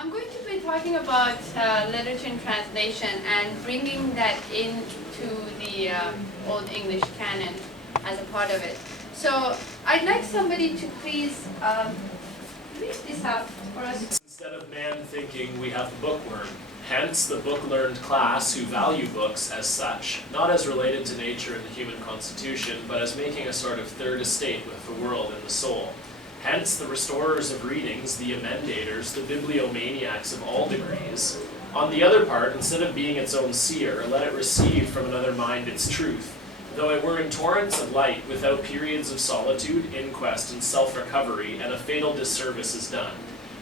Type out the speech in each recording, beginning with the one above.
I'm going to be talking about literature and translation and bringing that into the Old English canon as a part of it. So I'd like somebody to please read this out for us. Instead of man thinking we have bookworm, hence the book-learned class who value books as such, not as related to nature and the human constitution, but as making a sort of third estate with the world and the soul. Hence the restorers of readings, the emendators, the bibliomaniacs of all degrees. On the other part, instead of being its own seer, let it receive from another mind its truth. Though it were in torrents of light, without periods of solitude, inquest, and self-recovery, and a fatal disservice is done.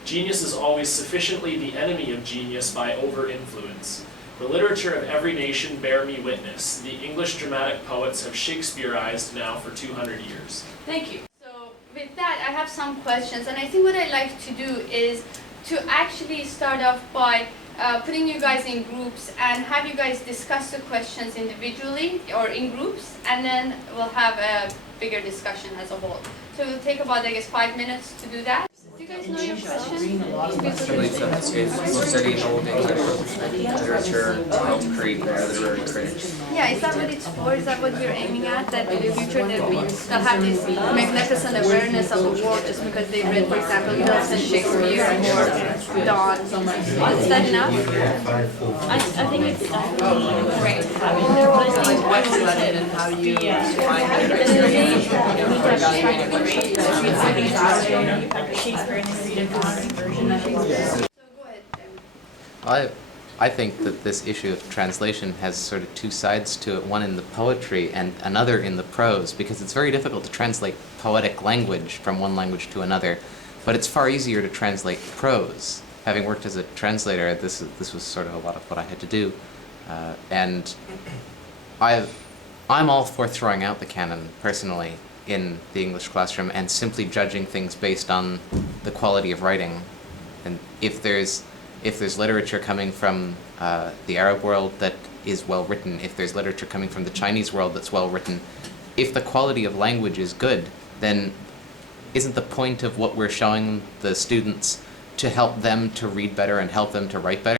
Genius is always sufficiently the enemy of genius by over-influence. The literature of every nation bear me witness. The English dramatic poets have Shakespeareized now for 200 years. Thank you. So with that, I have some questions, and I think what I'd like to do is to actually start off by putting you guys in groups and have you guys discuss the questions individually or in groups, and then we'll have a bigger discussion as a whole. So it'll take about, I guess, 5 minutes to do that. Do you guys know your question? We're studying Old English literature to help create literary critics. Yeah, is that what it's for? Is that what we're aiming at? That in the future they'll have this magnificent awareness of the world just because they read, for example, Milton, Shakespeare, or Donne. Is that enough? I think it's definitely Great. what you studied and how you define Shakespeare and read a modern version of it. So go ahead, Tim. I think that this issue of translation has sort of two sides to it, one in the poetry and another in the prose, because it's very difficult to translate poetic language from one language to another, but it's far easier to translate prose. Having worked as a translator, this was sort of a lot of what I had to do, and I'm all for throwing out the canon, personally, in the English classroom and simply judging things based on the quality of writing. And if there's literature coming from the Arab world that is well written, if there's literature coming from the Chinese world that's well written, if the quality of language is good, then isn't the point of what we're showing the students to help them to read better and help them to write better?